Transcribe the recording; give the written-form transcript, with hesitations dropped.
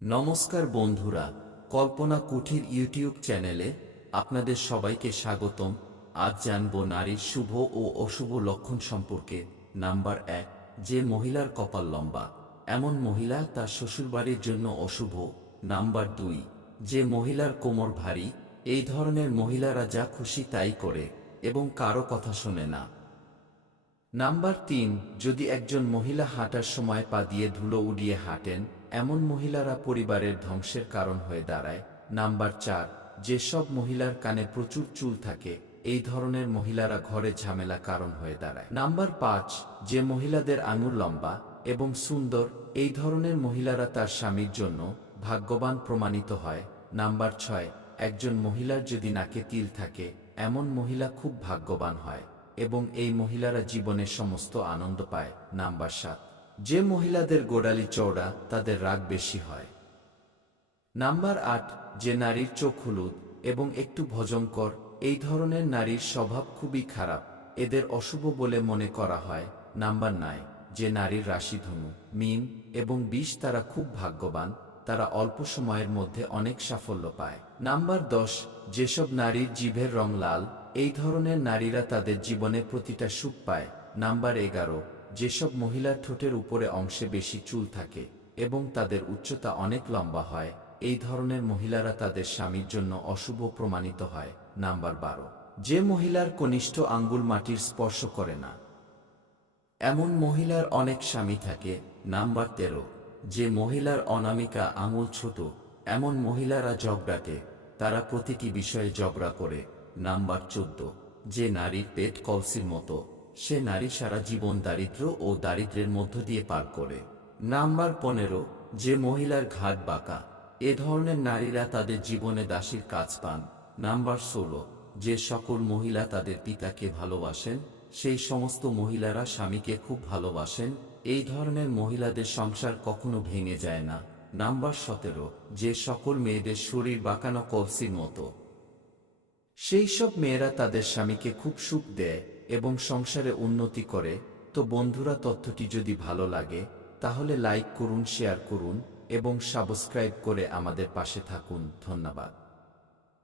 নমস্কার বন্ধুরা, কল্পনা কুঠির ইউটিউব চ্যানেলে আপনাদের সবাইকে স্বাগতম। আজ জানব নারীর শুভ ও অশুভ লক্ষণ সম্পর্কে। নাম্বার 1, যে মহিলার কপাল লম্বা, এমন মহিলা তার শ্বশুরবাড়ির জন্য অশুভ। নাম্বার 2, যে মহিলার কোমর ভারী, এই ধরনের মহিলারা যা খুশি তাই করে এবং কারো কথা শোনে না। নাম্বার 3, যদি একজন মহিলা হাঁটার সময় পা দিয়ে ধুলো উড়িয়ে হাঁটেন, এমন মহিলারা পরিবারের ধ্বংসের কারণ হয়ে দাঁড়ায়। নাম্বার 4, যেসব মহিলার কানে প্রচুর চুল থাকে, এই ধরনের মহিলারা ঘরে ঝামেলা কারণ হয়ে দাঁড়ায়। নাম্বার 5, যে মহিলাদের আঙুল লম্বা এবং সুন্দর, এই ধরনের মহিলারা তার স্বামীর জন্য ভাগ্যবান প্রমাণিত হয়। নাম্বার 6, একজন মহিলার যদি নাকে তিল থাকে, এমন মহিলা খুব ভাগ্যবান হয় এবং এই মহিলারা জীবনে সমস্ত আনন্দ পায়। নাম্বার 7, যে মহিলাদের গোড়ালি চওড়া, তাদের রাগ বেশি হয়। নাম্বার 8, যে নারীর চোখ হলুদ এবং একটু ভয়ঙ্কর, এই ধরনের নারীর স্বভাব খুবই খারাপ, এদের অশুভ বলে মনে করা হয়। নাম্বার 9, যে নারীর রাশি ধনু, মীন এবং বিষ, তারা খুব ভাগ্যবান, তারা অল্প সময়ের মধ্যে অনেক সাফল্য পায়। নাম্বার 10, যেসব নারীর জিভের রং লাল, এই ধরনের নারীরা তাদের জীবনে প্রতিটা সুখ পায়। নাম্বার 11, যেসব মহিলার ঠোঁটের উপরে অংশে বেশি চুল থাকে এবং তাদের উচ্চতা অনেক লম্বা হয়, এই ধরনের মহিলারা তাদের স্বামীর জন্য অশুভ প্রমাণিত হয়। নাম্বার 12, যে মহিলার কনিষ্ঠ আঙ্গুল মাটির স্পর্শ করে না, এমন মহিলার অনেক স্বামী থাকে। নাম্বার 13, যে মহিলার অনামিকা আঙুল ছোট, এমন মহিলারা ঝগড়াটে, তারা প্রতিটি বিষয়ে ঝগড়া করে। নাম্বার 14, যে নারীর পেট কলসির মতো, সে নারী সারা জীবন দারিদ্র্য ও দারিদ্র্যের মধ্য দিয়ে পার করে। নাম্বার 15, যে মহিলার ঘাট বাঁকা, এ ধরনের নারীরা তাদের জীবনে দাসীর কাজ পান। নাম্বার 16, যে সকল মহিলা তাদের পিতাকে ভালোবাসেন, সেই সমস্ত মহিলারা স্বামীকে খুব ভালোবাসেন, এই ধরনের মহিলাদের সংসার কখনো ভেঙে যায় না। নাম্বার 17, যে সকল মেয়েদের শরীর বাঁকানো কলসির মতো, সেই সব মেয়েরা তাদের স্বামীকে খুব সুখ দেয় এবং সংসারে উন্নতি করে। তো বন্ধুরা, তথ্যটি যদি ভালো লাগে তাহলে লাইক করুন, শেয়ার করুন এবং সাবস্ক্রাইব করে আমাদের পাশে থাকুন। ধন্যবাদ।